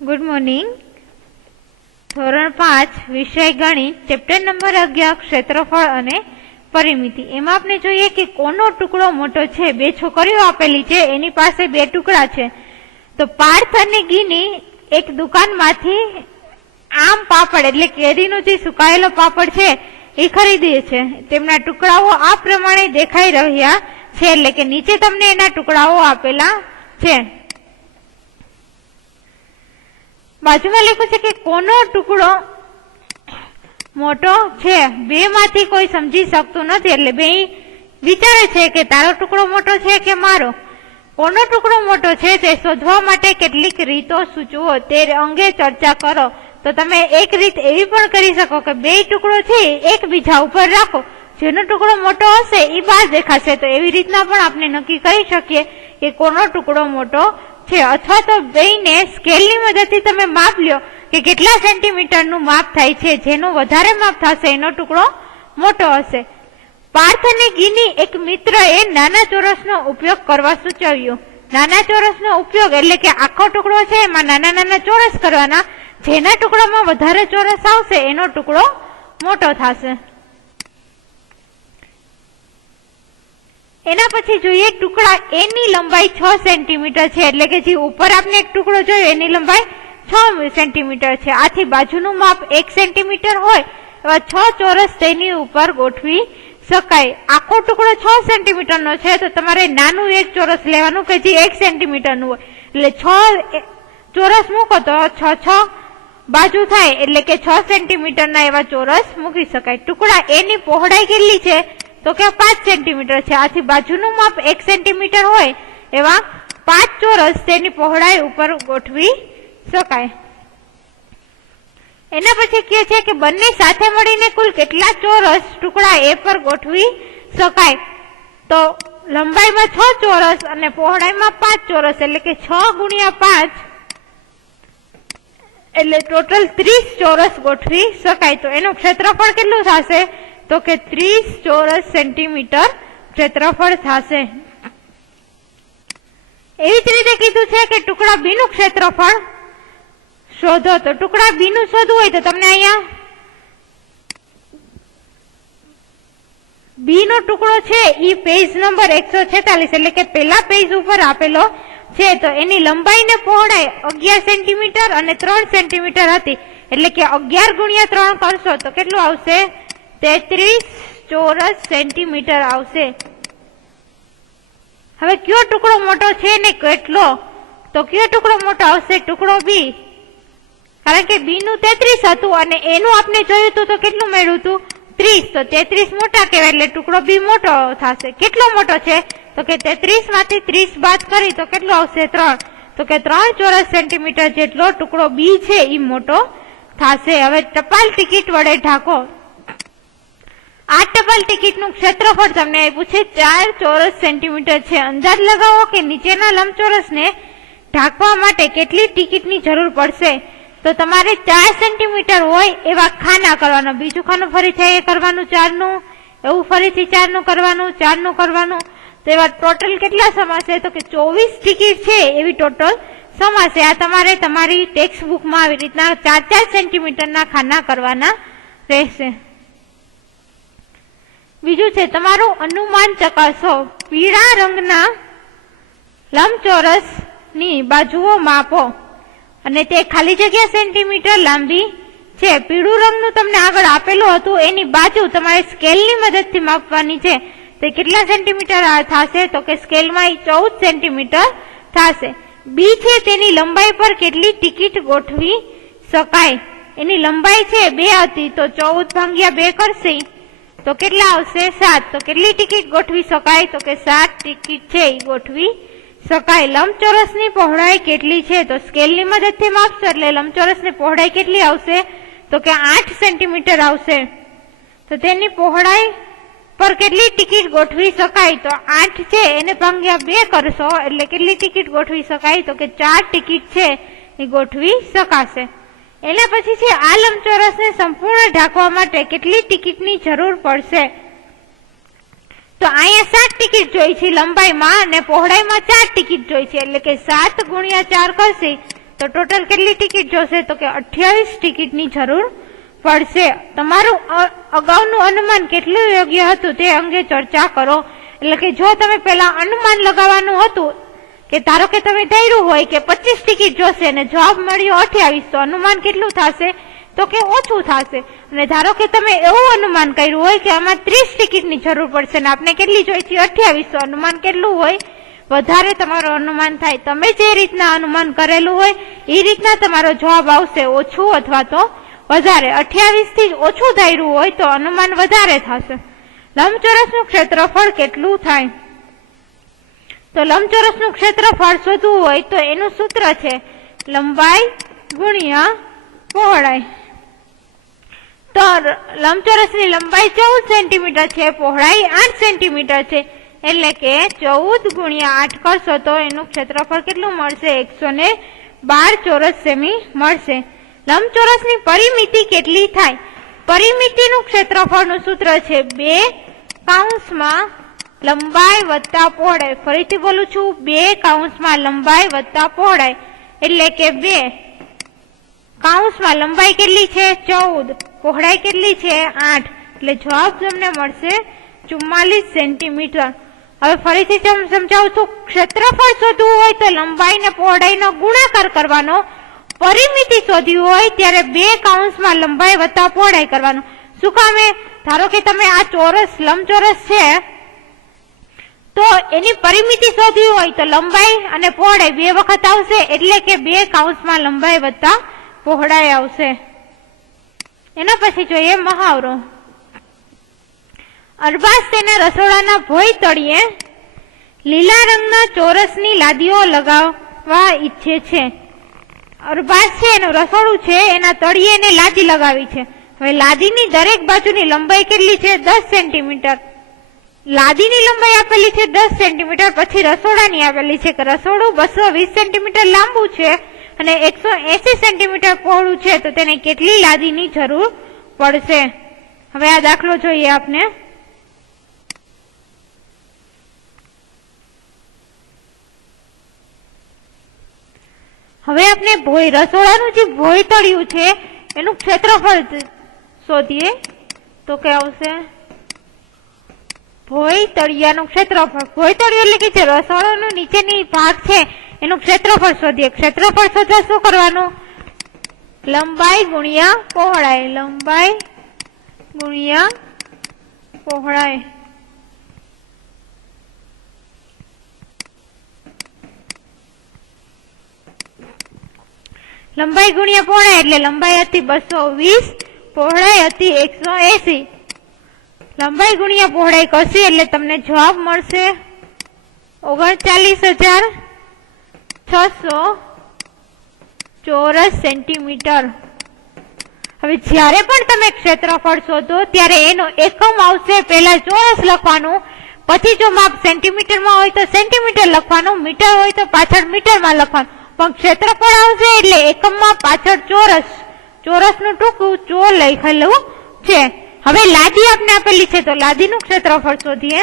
Good morning. ધોરણ 5 વિષય ગણિત ચેપ્ટર નંબર 11 ક્ષેત્રફળ અને પરિમિતિ. એમાં આપણે જોઈએ કે કોનો ટુકડો મોટો છે. બે છોકરીઓ આપેલી છે, એની પાસે બે ટુકડા છે. તો પાર્થ અને ગીની એક દુકાનમાંથી આમ પાપડ એટલે કેરીનો જે સુકાયેલો પાપડ છે એ ખરીદે છે. તેમના ટુકડાઓ આ પ્રમાણે દેખાઈ રહ્યા છે, એટલે કે નીચે તમને એના ટુકડાઓ આપેલા છે. બાજુમાં લખ્યું છે કે કોનો ટુકડો મોટો છે. બે માંથી કોઈ સમજી શકતું નથી, એટલે બે વિચારે છે કે તારો ટુકડો મોટો છે કે મારો. કોનો ટુકડો મોટો છે તે શોધવા માટે કેટલીક રીતો સૂચવો, તે અંગે ચર્ચા કરો. તો તમે એક રીત એવી પણ કરી શકો કે બે ટુકડો છે એકબીજા ઉપર રાખો, જેનો ટુકડો મોટો હશે એ બહાર દેખાશે. તો એવી રીતના પણ આપણે નક્કી કરી શકીએ કે કોનો ટુકડો મોટો છે. અથવા તો બેયને સ્કેલની મદદથી તમે માપ લ્યો કે કેટલા સેન્ટીમીટરનું માપ થાય છે. જેનું વધારે માપ થશે એનો ટુકડો મોટો હશે. પાર્થ અને ગીની એક મિત્રએ નાના ચોરસનો ઉપયોગ કરવા સૂચવ્યું. નાના ચોરસનો ઉપયોગ એટલે કે આખો ટુકડો છે એમાં નાના નાના ચોરસ કરવાના, જેના ટુકડામાં વધારે ચોરસ આવશે એનો ટુકડો મોટો થશે. એના પછી જોઈએ ટુકડા એની લંબાઈ 6 સેન્ટીમીટર છે, એટલે કે જે ઉપર આપણે એક ટુકડો જોયો એની લંબાઈ 6 સેન્ટીમીટર છે. આથી બાજુનું માપ 1 સેન્ટીમીટર હોય એવા 6 ચોરસ તેની ઉપર ગોઠવી શકાય. આખો ટુકડો 6 સેન્ટીમીટર નો છે તો તમારે નાનું એક ચોરસ લેવાનું કે જે 1 સેન્ટીમીટર નું હોય, એટલે 6 ચોરસ મૂકો તો 6 બાજુ થાય, એટલે કે 6 સેન્ટીમીટર ના એવા ચોરસ મૂકી શકાય. ટુકડા એની પહોળાઈ કેટલી છે તો કે 5 સેન્ટીમીટર છે. આથી બાજુનું માપ 1 સેન્ટીમીટર હોય એવા 5 ચોરસ તેની પહોળાઈ ઉપર ગોઠવી શકાય. એના પછી કહે છે કે બંને સાથે મળીને કુલ કેટલા ચોરસ ટુકડા એ પર ગોઠવી શકાય. તો લંબાઈમાં 6 ચોરસ અને પહોળાઈમાં 5 ચોરસ, એટલે કે 6 ગુણ્યા 5 એટલે ટોટલ 30 ચોરસ ગોઠવી શકાય. તો એનું ક્ષેત્રફળ કેટલું થશે તો કે 30 ચોરસ સેન્ટીમીટર ક્ષેત્રફળ થશે. એવી જ રીતે કીધું છે કે ટુકડા બી નું ક્ષેત્રફળ શોધો. તો ટુકડા બી નું શોધવું હોય તો તમને અહીંયા બી નો ટુકડો છે ઈ પેજ નંબર 146 એટલે કે પેલા પેજ ઉપર આપેલો છે. તો એની લંબાઈ ને પહોળાઈ 11 સેન્ટીમીટર અને 3 સેન્ટીમીટર હતી, એટલે કે 11 ગુણ્યા 3 કરશો તો કેટલું આવશે 33 ચોરસ સેન્ટીમીટર આવશે. હવે કયો ટુકડો મોટો છે ને કેટલો, તો કયો ટુકડો મોટો આવશે ટુકડો બી, કારણ કે બી નું 33 હતું અને એનું આપણે જોયું હતું તો કેટલું મળ્યું હતું 30. તો 33 મોટા કહેવાય એટલે ટુકડો બી મોટો થશે. કેટલો મોટો છે તો કે 33 માંથી 30 બાદ કરી તો કેટલો આવશે 3. તો કે 3 ચોરસ સેન્ટીમીટર જેટલો ટુકડો બી છે એ મોટો થશે. હવે ટપાલ ટિકિટ વડે ઢાંકો. આ ટપાલ ટિકિટ નું ક્ષેત્રફળ તમને આપ્યું છે 4 ચોરસ સેન્ટીમીટર છે. અંદાજ લગાવો કે નીચેના લંબચોરસ ને ઢાંકવા માટે કેટલી ટિકિટની જરૂર પડશે. તો તમારે 4 સેન્ટીમીટર હોય એવા ખાના કરવાના, બીજું ખાનું ફરીથી એ કરવાનું 4 નું, એવું ફરીથી 4 નું કરવાનું, 4 નું કરવાનું. તો એવા ટોટલ કેટલા સમાશે તો કે 24 ટિકિટ છે એવી ટોટલ સમાશે. આ તમારે તમારી ટેક્સ્ટ બુકમાં આવી રીતના 4 સેન્ટીમીટર ના ખાના કરવાના રહેશે. બીજું છે તમારું અનુમાન ચકાસો. પીળા રંગના લંબચોરસ ની બાજુઓ માપો અને તે ખાલી જગ્યા સેન્ટીમીટર લાંબી છે. પીળું રંગનું તમને આગળ આપેલું હતું એની બાજુ તમારે સ્કેલની મદદથી માપવાની છે. તે કેટલા સેન્ટીમીટર થશે તો કે સ્કેલમાં 14 સેન્ટીમીટર થશે. બી છે તેની લંબાઈ પર કેટલી ટિકિટ ગોઠવી શકાય. એની લંબાઈ છે 2 હતી તો 14 ભાગ્યા 2 કરશે તો કેટલા આવશે 7. તો કેટલી ટિકિટ ગોઠવી શકાય તો કે 7 ટિકિટ છે એ ગોઠવી શકાય. લંબચોરસની પહોળાઈ કેટલી છે તો સ્કેલની મદદથી માપશો એટલે લંબચોરસની પહોળાઈ કેટલી આવશે તો કે 8 સેન્ટીમીટર આવશે. તો તેની પહોળાઈ પર કેટલી ટિકિટ ગોઠવી શકાય તો 8 છે એને ભાગ્યા 2 કરશો એટલે કેટલી ટિકિટ ગોઠવી શકાય તો કે 4 ટિકિટ છે એ ગોઠવી શકાશે. એના પછી છે આ લંબચોરસને સંપૂર્ણ ઢાંકવા માટે કેટલી ટિકિટની જરૂર પડશે. તો અહીંયા 7 ટિકિટ જોઈ છે લંબાઈમાં અને પહોળાઈમાં 4 ટિકિટ જોઈ છે, એટલે કે 7 ગુણ્યા 4 કરશે તો તો ટોટલ કેટલી ટિકિટ જોશે? તો કે 28 ટિકિટની જરૂર પડશે. તમારું અગાઉનું અનુમાન કેટલું યોગ્ય હતું તે અંગે ચર્ચા કરો. એટલે કે જો તમે પેલા અનુમાન લગાવવાનું હતું કે ધારો કે તમે ધાર્યું હોય કે 25 ટિકિટ જોશે અને જવાબ મળ્યો 28, તો અનુમાન કેટલું થશે? તો કે ઓછું થશે. અને ધારો કે તમે એવું અનુમાન કર્યું હોય કે આમાં 30 ટિકિટની જરૂર પડશે ને આપણે કેટલી જોઈતી 28, તો અનુમાન કેટલું હોય? વધારે તમારું અનુમાન થાય. તમે જે રીતના અનુમાન કરેલું હોય એ રીતના તમારો જવાબ આવશે, ઓછું અથવા તો વધારે. 28 થી ઓછું ધાર્યું હોય તો અનુમાન વધારે થશે. લંબચોરસનું ક્ષેત્રફળ કેટલું થાય? તો લંબચોરસનું ક્ષેત્રફળ શોધવું હોય તો એનું સૂત્ર છે લંબાઈ ગુણ્યા પહોળાઈ. તો લંબચોરસની લંબાઈ 14 સેન્ટીમીટર છે, પહોળાઈ 8 સેન્ટીમીટર છે. એટલે કે 14 ગુણ્યા 8 કરશો તો એનું ક્ષેત્રફળ કેટલું મળશે? 112 ચોરસ સેમી મળશે. લંબચોરસની પરિમિતિ કેટલી થાય? પરિમિતિનું ક્ષેત્રફળનું સૂત્ર છે 2 કૌંસમાં લંબાઈ વત્તા પહોળાઈ. ફરીથી બોલું છું, 2 કૌંસમાં લંબાઈ વત્તા પહોળાઈ. એટલે કે 2 કૌંસમાં લંબાઈ કેટલી છે? 14, પહોળાઈ કેટલી છે? 8. એટલે જવાબ તમને મળશે 44 સેન્ટીમીટર. હવે ફરીથી સમજાવું છું, ક્ષેત્રફળ શોધવું હોય તો લંબાઈ ને પહોળાઈનો ગુણાકાર કરવાનો. પરિમિતિ શોધવી હોય ત્યારે 2 કૌંસમાં લંબાઈ વત્તા પહોળાઈ કરવાનો. શું કામે? ધારો કે તમે આ ચોરસ લંબચોરસ છે તો એની પરિમિતિ શોધવી હોય તો લંબાઈ અને પહોળાઈ 2 વખત આવશે, એટલે કે 2 કૌંસમાં લંબાઈ વત્તા પહોળાઈ આવશે. એના પછી જોઈએ મહાવરો. અરબાઝ તેના રસોડાના ભોંય તળિયે લીલા રંગના ચોરસની લાદીઓ લગાવવા ઈચ્છે છે. અરબાઝ છે એનું રસોડું છે, એના તળિયે એને લાદી લગાવી છે. હવે લાદીની દરેક બાજુની લંબાઈ કેટલી છે? 10 સેન્ટીમીટર. લાદીની લંબાઈ આપેલી છે 10 સેન્ટીમીટર. પછી રસોડાની આપેલી છે કે રસોડું 220 સેન્ટીમીટર લાંબુ છે અને 180 સેન્ટીમીટર પહોળું છે, તો તેને કેટલી લાદીની જરૂર પડશે? હવે આ દાખલો જોઈએ આપને. હવે આપણે રસોડાનું જે ભોંય તળિયું છે એનું ક્ષેત્રફળ શોધીએ તો કે આવશે ભોંય તળિયાનું ક્ષેત્રફળ. ભોંય તળિયું એટલે કે જે રસોડાનું નીચેની ભાગ છે એનું ક્ષેત્રફળ શોધીએ. ક્ષેત્રફળ શોધવા શું કરવાનું? લંબાઈ ગુણ્યા પહોળાઈ. લંબાઈ ગુણ્યા પહોળાઈ. લંબાઈ ગુણ્યા પહોળાઈ એટલે લંબાઈ હતી 220, પહોળાઈ હતી 180. લંબાઈ ગુણ્યા પહોળાઈ કરશી એટલે તમને જવાબ મળશે 39,600 ચોરસ સેન્ટીમીટર. હવે જ્યારે પણ તમે ક્ષેત્રફળ શોધો ત્યારે એનો એકમ આવશે, પહેલા ચોરસ લખવાનું, પછી જો માપ સેન્ટીમીટરમાં હોય તો સેન્ટીમીટર લખવાનું, મીટર હોય તો પાછળ મીટરમાં લખવાનું. પણ ક્ષેત્રફળ આવશે એટલે એકમમાં પાછળ ચોરસ, ચોરસનું ટૂંકું ચો લખેલું છે. હવે લાદી આપણે આપેલી છે તો લાદીનું ક્ષેત્રફળ શોધીએ.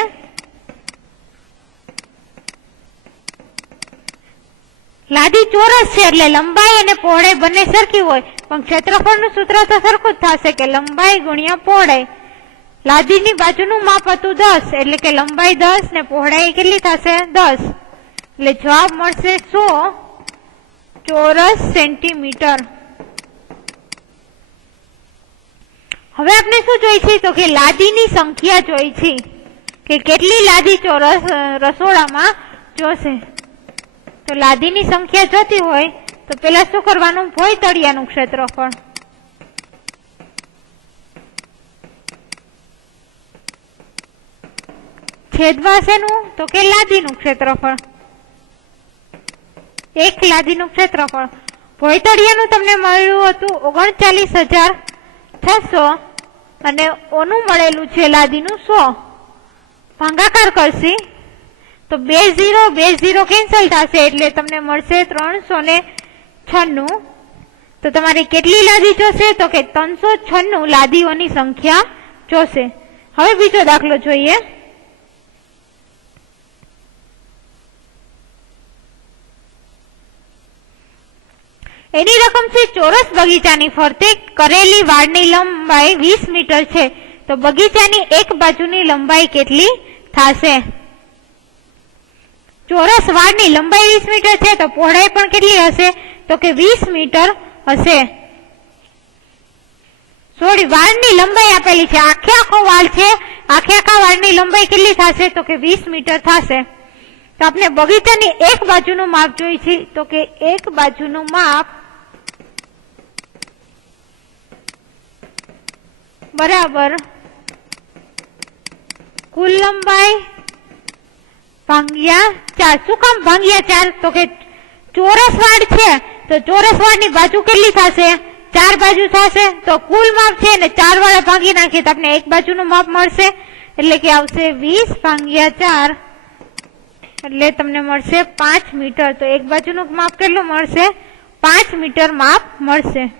લાદી ચોરસ છે એટલે લંબાઈ અને પહોળાઈ બંને સરખી હોય, પણ ક્ષેત્રફળનું સૂત્ર તો સરખું જ થશે કે લંબાઈ ગુણ્યા પહોળાઈ. લાદીની બાજુનું માપ હતું 10 એટલે કે લંબાઈ 10 ને પહોળાઈ કેટલી થશે? 10. એટલે જવાબ મળશે 100 ચોરસ સેન્ટીમીટર. હવે આપણે શું જોઈ છે તો કે લાદીની સંખ્યા જોઈ છે કે કેટલી લાદી ચોરસ રસોડામાં જોશે. તો લાદીની સંખ્યા જોતી હોય તો પેલા શું કરવાનું? ભોંય તળિયાનું ક્ષેત્રફળ. છેદમાં શેનું? તો કે લાદીનું ક્ષેત્રફળ. એક લાદીનું ક્ષેત્રફળ. ભોંય તળિયાનું તમને મળ્યું હતું 39,600 અને ઓનું મળેલું છે લાદીનું 100. ભાગાકાર કરશી તો 2 0 કેન્સલ થશે એટલે તમને મળશે 396. તો તમારે કેટલી લાદી જોશે? તો કે 396 લાદીઓની સંખ્યા જોશે. હવે બીજો દાખલો જોઈએ. એની રકમ છે ચોરસ બગીચાની ફરતે કરેલી વાડની લંબાઈ 20 મીટર છે, તો બગીચાની એક બાજુની લંબાઈ કેટલી થશે? ચોરસ વાડની લંબાઈ 20 મીટર છે તો પહોળાઈ પણ કેટલી હશે? તો કે 20 મીટર હશે. સોરી, વાડની લંબાઈ આપેલી છે, આખો વાડ છે, આખા વાડની લંબાઈ કેટલી થશે? તો કે 20 મીટર થશે. તો આપણે બગીચાની એક બાજુનું માપ જોઈ છે, તો કે એક બાજુનું માપ બરાબર કુલ લંબાઈ ભાગ્યા 4. શું કામ ભાગ્યા 4? તો કે ચોરસ વાડ છે તો ચોરસ વાડની બાજુ કેટલી થશે? 4 બાજુ થશે. તો કુલ માપ છે ને 4 વાળા ભાગી નાખીએ તો આપણે એક બાજુનું માપ મળશે, એટલે કે આવશે 20 ભાગ્યા 4, એટલે તમને મળશે 5 મીટર. તો એક બાજુનું માપ કેટલું મળશે? 5 મીટર માપ મળશે.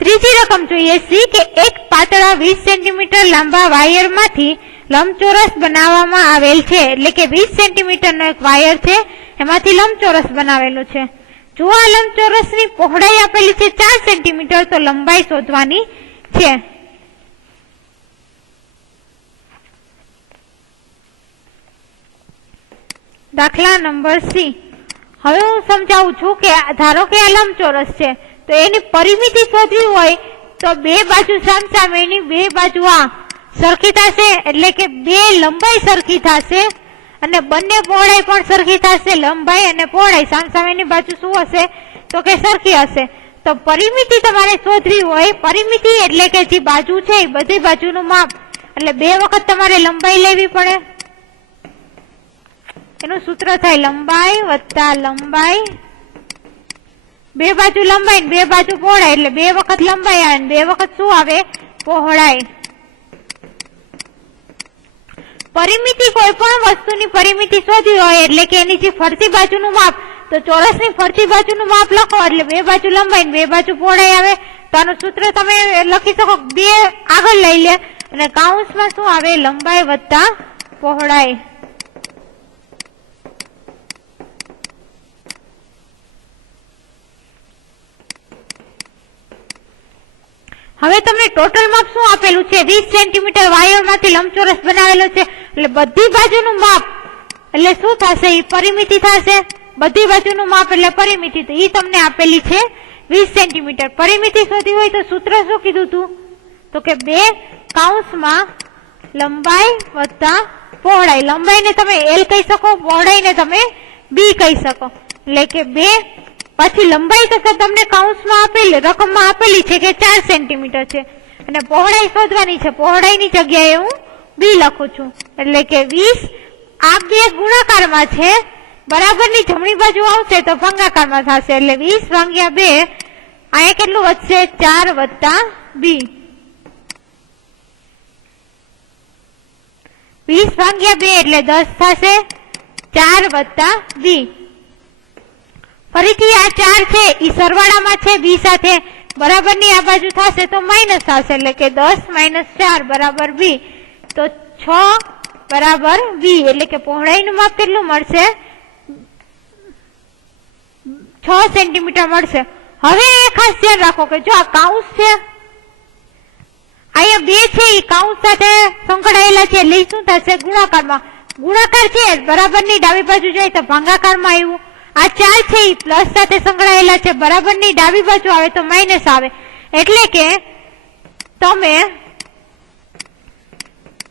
ત્રીજી રકમ જોઈએ સી કે એક પાતળા 20 સેન્ટીમીટર લાંબા વાયરમાંથી લંબચોરસ બનાવવામાં આવેલ છે, એટલે કે 20 સેન્ટીમીટરનો એક વાયર છે, એમાંથી લંબચોરસ બનાવેલો છે. જો આ લંબચોરસની પહોળાઈ આપેલી છે 4 સેન્ટીમીટર, તો લંબાઈ શોધવાની છે. દાખલા નંબર સી. હવે હું સમજાવું છું કે ધારો કે આ લંબચોરસ છે તો એની પરિમિતિ શોધવી હોય તો બે બાજુ સામસામેની બે બાજુ આ સરખી થશે, એટલે કે બે લંબાઈ સરખી થશે અને બંને પહોળાઈ પણ સરખી થશે. લંબાઈ અને પહોળાઈ સામસામેની બાજુ શું હશે? તો કે સરખી હશે. તો પરિમિતિ તમારે શોધવી હોય, પરિમિતિ એટલે કે જે બાજુ છે એ બધી બાજુનું માપ, એટલે બે વખત તમારે લંબાઈ લેવી પડે. એનું સૂત્ર થાય લંબાઈ વત્તા લંબાઈ, બે બાજુ લંબાઈ ને બે બાજુ પહોળાઈ, એટલે બે વખત લંબાઈ આવે ને બે વખત શું આવે? પહોળાઈ. પરિમિતિ કોઈ પણ વસ્તુની પરિમિતિ શોધવી હોય એટલે કે એની જે ફરતી બાજુનું માપ, તો ચોરસની ફરતી બાજુનું માપ લખો એટલે બે બાજુ લંબાઈ ને બે બાજુ પહોળાઈ આવે. તો આનું સૂત્ર તમે લખી શકો, બે આગળ લઈ લે અને કાઉન્સમાં શું આવે? લંબાઈ વત્તા પહોળાઈ. હવે તમને ટોટલ માપ શું આપેલું છે? 20 સેન્ટીમીટર વાયરમાંથી લંબચોરસ બનાવેલો છે, એટલે બધી બાજુનું માપ એટલે શું થશે? એ પરિમિતિ થશે. બધી બાજુનું માપ એટલે પરિમિતિ, તો એ તમને આપેલી છે 20 સેન્ટીમીટર. પરિમિતિ શોધવી હોય તો સૂત્ર શું કીધું તું? તો કે બે કાઉન્સમાં લંબાઈ વત્તા પહોળાઈ. લંબાઈને તમે L કહી શકો, પહોળાઈને તમે B કહી શકો, એટલે કે બે. પછી લંબાઈ તો તમને કાઉન્સમાં આપેલી રકમમાં આપેલી છે કે 4 સેન્ટીમીટર છે અને પહોળાઈ શોધવાની છે. પહોળાઈની જગ્યાએ હું B લખું છું, એટલે કે 20. આ બે ગુણાકારમાં છે, બરાબરની જમણી બાજુ આવશે તો ભાગાકારમાં થશે, એટલે 20 ભાગ્યા 2. અહીંયા કેટલું વધશે? 4 વત્તા B. 20 ભાગ્યા 2 એટલે 10 થશે, 4 વત્તા B. ફરીથી આ 4 છે એ સરવાળામાં છે B સાથે, બરાબરની આ બાજુ થશે તો માઇનસ થશે, એટલે કે 10 - 4 બરાબર B. તો 6 બરાબર B, એટલે કે પહોળાઈનું માપ કેટલું મળશે? 6 સેન્ટીમીટર મળશે. હવે એ ખાસ ધ્યાન રાખો કે જો આ કાઉન્સ છે, અહીંયા બે છે એ કાઉન્સ સાથે સંકળાયેલા છે, એટલે શું થશે? ગુણાકારમાં. ગુણાકાર છે બરાબરની ડાબી બાજુ જાય તો ભાગાકારમાં આવ્યું. આ 4 છે એ પ્લસ સાથે સંકળાયેલા છે, બરાબરની ડાબી બાજુ આવે તો માઇનસ આવે, એટલે કે તમે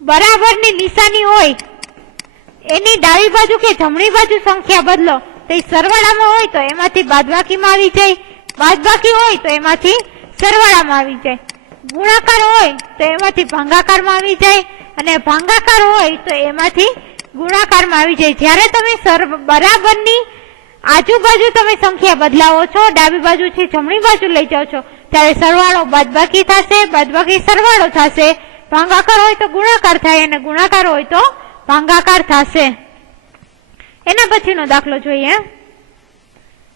બરાબરની નિશાની હોય એની ડાબી બાજુ કે જમણી બાજુ સંખ્યા બદલો, તો એ સરવાળામાં હોય તો એમાંથી બાદબાકીમાં આવી જાય, બાદબાકી હોય તો એમાંથી સરવાળામાં આવી જાય, ગુણાકાર હોય તો એમાંથી ભાગાકારમાં આવી જાય અને ભાગાકાર હોય તો એમાંથી ગુણાકારમાં આવી જાય. જ્યારે તમે બરાબરની આજુબાજુ તમે સંખ્યા બદલાવો છો, ડાબી બાજુથી જમણી બાજુ લઈ જાઓ છો, ત્યારે સરવાળો બાદબાકી થશે, બાદબાકી સરવાળો થશે, ભાગાકાર હોય તો ગુણાકાર થાય અને ગુણાકાર હોય તો ભાગાકાર થશે. એના પછીનો દાખલો જોઈએ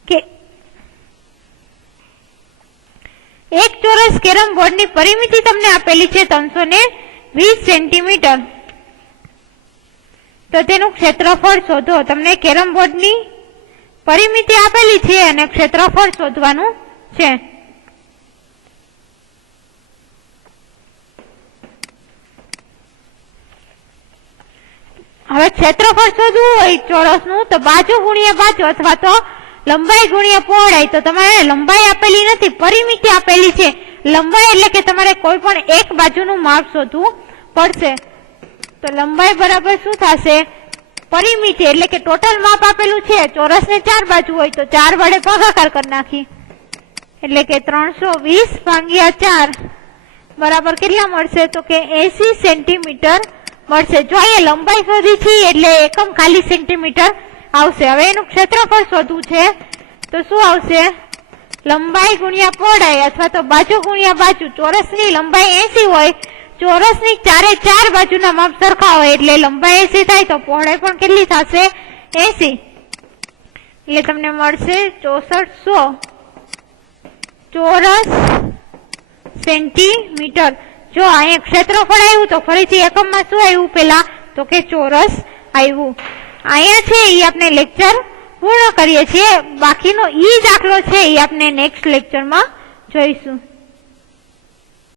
કે એક ચોરસ કેરમ બોર્ડની પરિમિતિ તમને આપેલી છે 320 સેન્ટીમીટર. તો તેનું ક્ષેત્રફળ શોધો. તમને કેરમ બોર્ડની પરિમિતિ આપેલી છે અને ક્ષેત્રફળ શોધવાનું છે. હવે ક્ષેત્રફળ શોધવું હોય ચોરસનું તો બાજુ ગુણ્યા બાજુ અથવા તો લંબાઈ ગુણ્યા પહોળાઈ. તો તમારે લંબાઈ આપેલી નથી, પરિમિતિ આપેલી છે. લંબાઈ એટલે કે તમારે કોઈ પણ એક બાજુનું માપ શોધવું પડશે. તો લંબાઈ બરાબર શું થશે? પરિમિતિ એટલે કે ટોટલ માપ આપેલું છે. ચોરસને 4 બાજુ હોય તો 4 વડે ભાગાકાર કરી નાખી એટલે કે 320 ભાગ્યા 4 બરાબર કેટલા મળશે? તો કે 80 સેન્ટીમીટર મળશે. જો અહીંયા લંબાઈ શોધી છે એટલે એકમ ખાલી સેન્ટીમીટર આવશે. હવે એનું ક્ષેત્રફળ શોધવું છે તો શું આવશે? લંબાઈ ગુણ્યા પહોળાઈ અથવા તો બાજુ ગુણ્યા બાજુ. ચોરસની લંબાઈ 80 હોય, ચોરસની 4 બાજુના માપ સરખા હોય એટલે લંબાઈ 80 થાય તો પહોળાઈ પણ કેટલી થશે? 80. એટલે તમને મળશે 6400 ચોરસ સેન્ટીમીટર. જો અહીંયા ક્ષેત્રફળ આવ્યું તો ફરીથી એકમમાં શું આવ્યું પેલા? તો કે ચોરસ આવ્યું. અહીંયા છે એ આપણે લેક્ચર પૂર્ણ કરીએ છીએ. બાકીનો ઈ દાખલો છે એ આપણે નેક્સ્ટ લેક્ચરમાં જોઈશું.